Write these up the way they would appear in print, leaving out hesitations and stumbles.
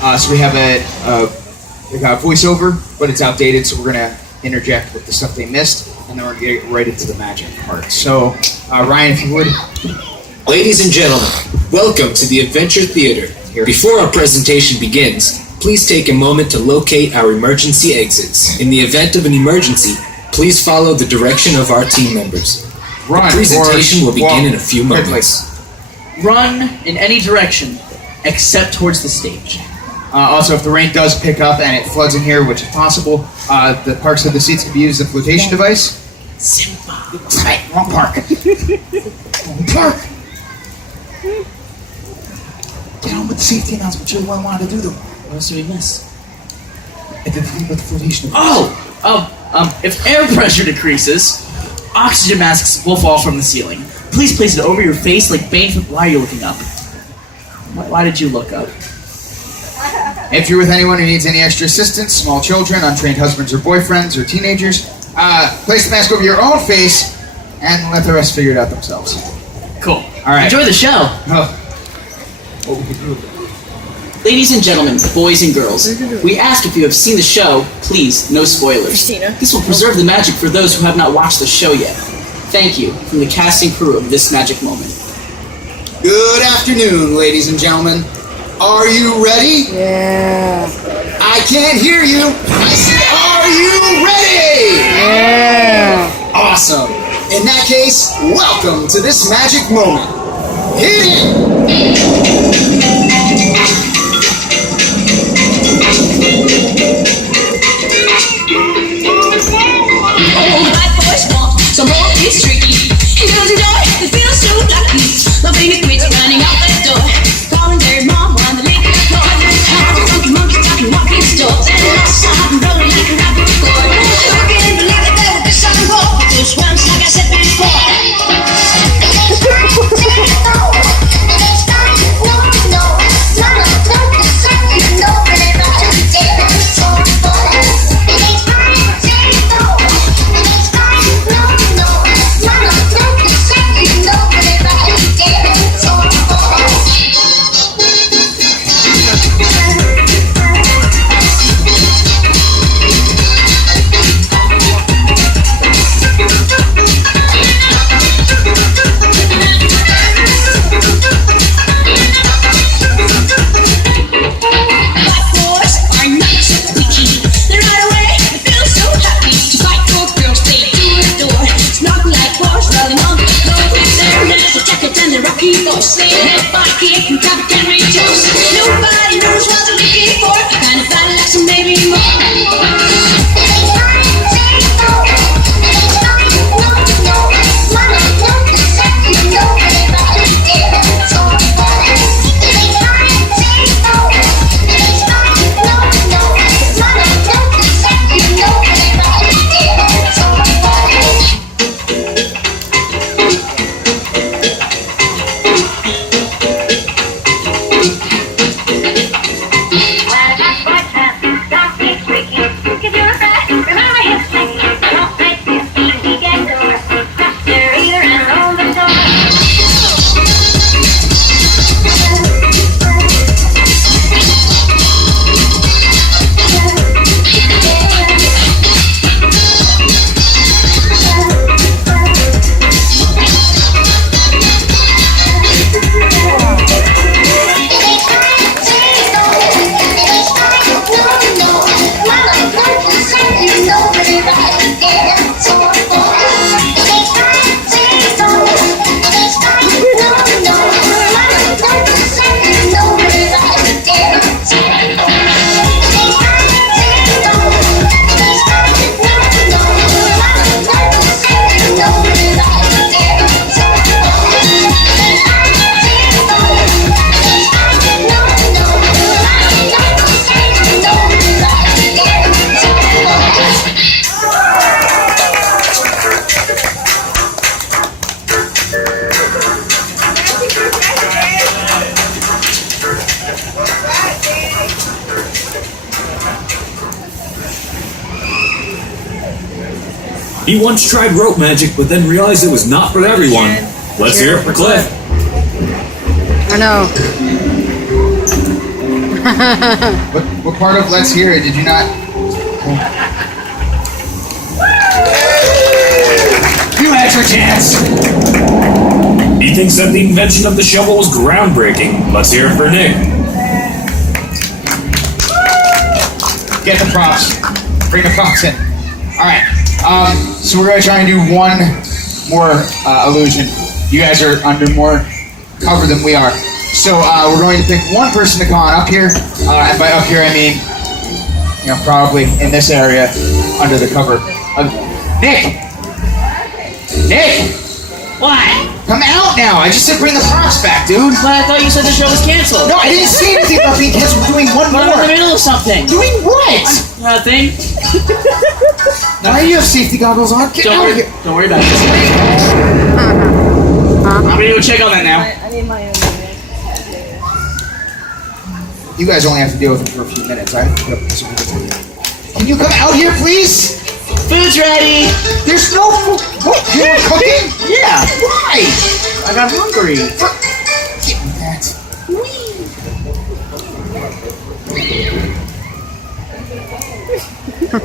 So we have we got a voiceover, but it's outdated, so we're going to interject with the stuff they missed, and then we're going to get right into the magic part. So, Ryan, if you would. Ladies and gentlemen, welcome to the Adventure Theater. Before our presentation begins, please take a moment to locate our emergency exits. In the event of an emergency, please follow the direction of our team members. Run, the presentation will begin in a few moments. Run in any direction, except towards the stage. Also, if the rain does pick up and it floods in here, which is possible, the parks of the seats can be used as a flotation device. Simba. Right, wrong park. Wrong park. Get on with the safety announcement. You're the one who wanted to do them. What else did we miss? And then the thing with the flotation device. If air pressure decreases, oxygen masks will fall from the ceiling. Please place it over your face like Bane from... Why are you looking up? Why did you look up? If you're with anyone who needs any extra assistance, small children, untrained husbands or boyfriends, or teenagers, place the mask over your own face and let the rest figure it out themselves. Cool. All right. Enjoy the show. Oh. Ladies and gentlemen, boys and girls, we ask if you have seen the show, please, no spoilers. Christina. This will preserve the magic for those who have not watched the show yet. Thank you from the cast and crew of this magic moment. Good afternoon, ladies and gentlemen. Are you ready? Yeah. I can't hear you. I said, are you ready? Yeah. Awesome. In that case, welcome to this magic moment. Hit it! Oh, my boys want some more. It's tricky. It doesn't die. They feel so lucky. Loving it quits running out that door. Calling their mom on the lake of the floor. Funky monkeys talking walking stores. And outside and rolling like a rapid record. I can't believe that there will be some more. Those ones like I said before. Nobody knows what they're looking for. Kind of bad like some maybe He once tried rope magic, but then realized it was not for everyone. Let's hear it for Cliff. I know. What part of Let's Hear It did you not? You had your chance. He thinks that the invention of the shovel was groundbreaking. Let's hear it for Nick. Get the props. Bring the props in. All right. So we're gonna try and do one more illusion. You guys are under more cover than we are. So we're going to pick one person to come on up here, and by up here I mean, probably in this area under the cover of Nick. Nick, What? come out now! I just said bring the props back, dude. But I thought you said the show was canceled. No, I didn't say anything about being canceled. We're doing one But I'm in the more. middle of something. Doing what? Nothing. Why do you have safety goggles on? Get out of here. Don't worry about this. I'm gonna go check on that now. I need my own music. You guys only have to deal with it for a few minutes. I have to put up this. Can you come out here, please? Food's ready. There's no food. What? You were cooking? Yeah. Why? I got hungry. Give me that.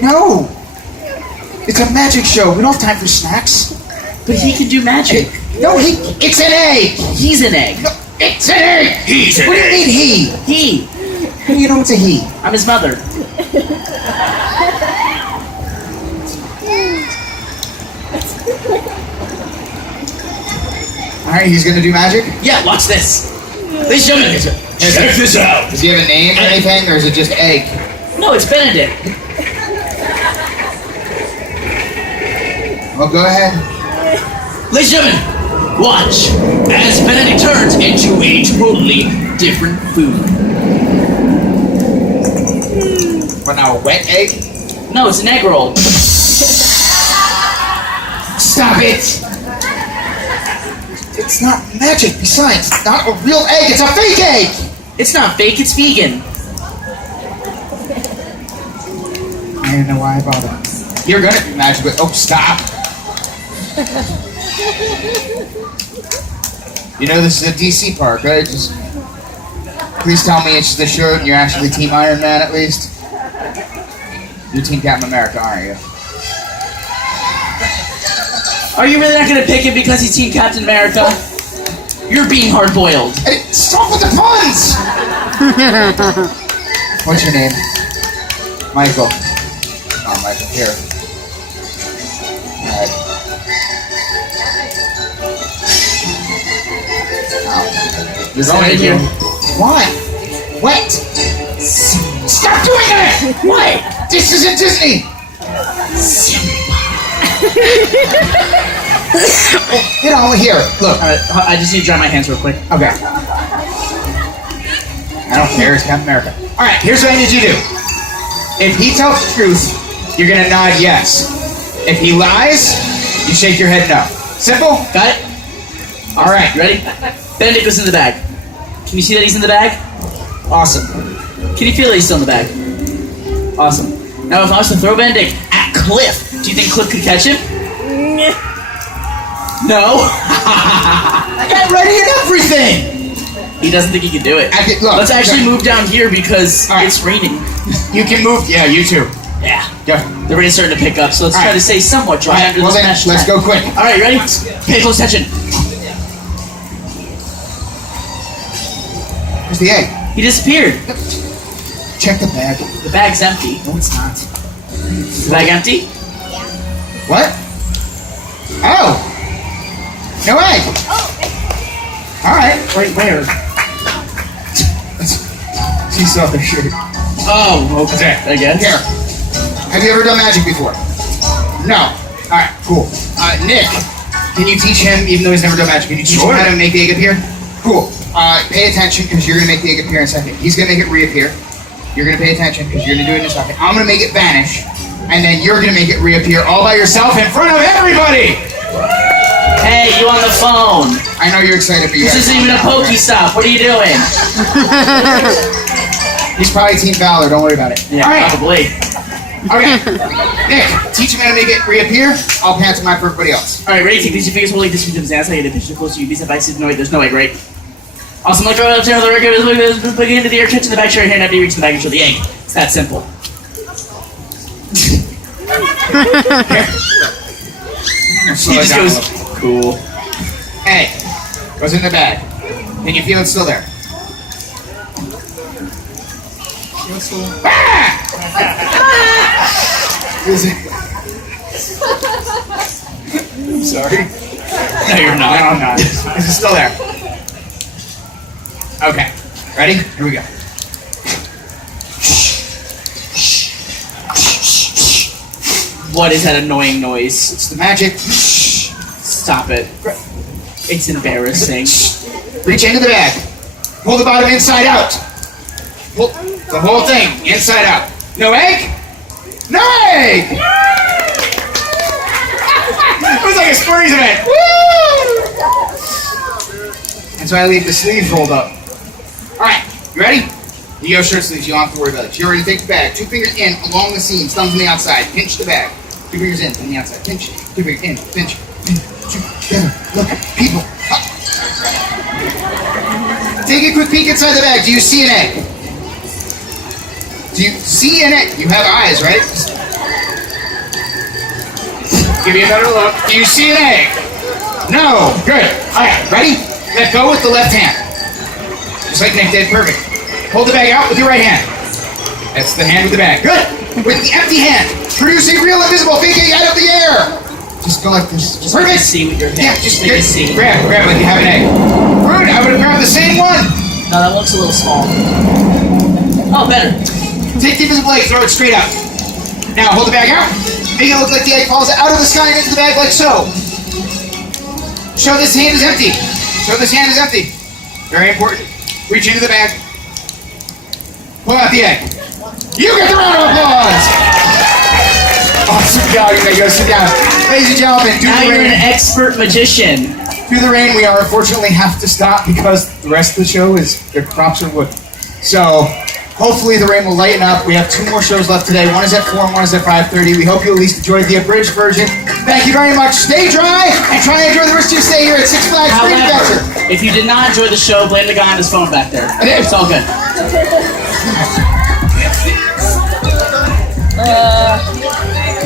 No. It's a magic show. We don't have time for snacks. But he can do magic. No, it's an egg. He's an egg. No, it's an egg. He's an What do you mean he? He. How do you know it's a he? I'm his mother. All right, he's gonna do magic. Yeah, watch this. Ladies and gentlemen. Check this out. Does he have a name or anything, or is it just egg? No, it's Benedict. Well, go ahead. Ladies and gentlemen, watch as Benedict turns into a totally different food. What now? A wet egg? No, it's an egg roll. Stop it! It's not magic. Besides, it's not a real egg. It's a fake egg. It's not fake, it's vegan. I don't know why I bothered. You're gonna do magic with. Oh, stop! You know this is a DC park, right? Just please tell me it's the shirt and you're actually Team Iron Man at least. You're Team Captain America, aren't you? Are you really not gonna pick him because he's Team Captain America? You're being hard-boiled. Hey, stop with the puns! What's your name? Michael. Oh, Michael, here. Alright. You're Stay going here. to... Why? Wet! Stop doing it! Why? This isn't Disney! Get on here. Look. I just need to dry my hands real quick. Okay. I don't care. It's Captain America. All right. Here's what I need you to do. If he tells the truth, you're gonna nod yes. If he lies, you shake your head no. Simple. Got it? All right. You ready? Benedict was in the bag. Can you see that he's in the bag? Awesome. Can you feel that he's still in the bag? Awesome. Now, if I was to throw Benedict at Cliff, do you think Cliff could catch him? No. I got ready and everything. He doesn't think he can do it. Look, Let's actually move down here because All right. it's raining. You can move. Yeah, you too. Yeah. Go. The rain's starting to pick up, so let's All try right. to stay somewhat All dry right. under Well this then, mesh let's net. go quick. All right, ready? Pay close attention. Where's the egg? He disappeared. Check the bag. The bag's empty. No, it's not. Is the bag empty? What? Oh. No egg. All right. Wait, where? She saw the shirt. Oh, okay. I guess. Here. Have you ever done magic before? No. All right, cool. Nick, can you teach him, even though he's never done magic, can you teach him how to make the egg appear? Cool. Pay attention, because you're going to make the egg appear in a second. He's going to make it reappear. You're going to pay attention, because you're going to do it in a second. I'm going to make it vanish, and then you're going to make it reappear all by yourself in front of everybody! Hey, you on the phone? I know you're excited, but you This isn't even a Pokestop. What are you doing? He's probably Team Valor, don't worry about it. Yeah, all right. probably. Okay. Nick, teach him how to make it reappear. I'll pantomime for everybody else. All right, ready? Take these fingers, hold like this with his ass. I get a picture close to you. These advices, no, wait, there's no egg, right? Awesome. Let's throw it up there on the record. Let's plug it into the air, catch in the back, share your hand after you reach the bag and show the egg. It's that simple. Slow He it just down a goes, little. cool. Egg goes in the bag. Can you feel it still there? Ah! Is it? I'm sorry. No, you're not. No, I'm not. Is it still there? Okay. Ready? Here we go. What is that annoying noise? It's the magic. Stop it. It's embarrassing. Reach into the bag. Pull the bottom inside out. Pull the whole thing inside out. No egg? No egg! It was like a sporties event. Woo! And so I leave the sleeves rolled up. Alright, you ready? You go shirt sleeves, you don't have to worry about it. You already take the bag. 2 fingers in along the seams, thumbs on the outside. Pinch the bag. 2 fingers in from the outside. Pinch. 2 fingers in. Pinch. 2 together. Look, people. Up. Take a quick peek inside the bag. Do you see an egg? Do you see an egg? You have eyes, right? Give me a better look. Do you see an egg? No. Good. Alright, ready? Let go with the left hand. Just like Nick did. Perfect. Hold the bag out with your right hand. That's the hand with the bag. Good. With the empty hand, produce a real invisible fake egg out of the air. Just go like this. Just make it Perfect. see with your hand. Yeah, just make it see. grab like you have an egg. Rude, I would have grabbed the same one. No, that looks a little small. Oh, better. Take the invisible egg, throw it straight up. Now hold the bag out. Make it look like the egg falls out of the sky and into the bag like so. Show this hand is empty. Show this hand is empty. Very important. Reach into the bag. Pull out the egg. You get the round of applause. Awesome job. You may go sit down. Ladies and gentlemen, Now you're an expert magician. through the rain, we are unfortunately have to stop because the rest of the show is the crops are wood. So hopefully the rain will lighten up. We have 2 more shows left today. One is at 4 and one is at 5:30. We hope you at least enjoyed the abridged version. Thank you very much. Stay dry and try and enjoy the rest of your stay here at Six Flags Great Adventure. However, if you did not enjoy the show, blame the guy on his phone back there. I did. It's all good.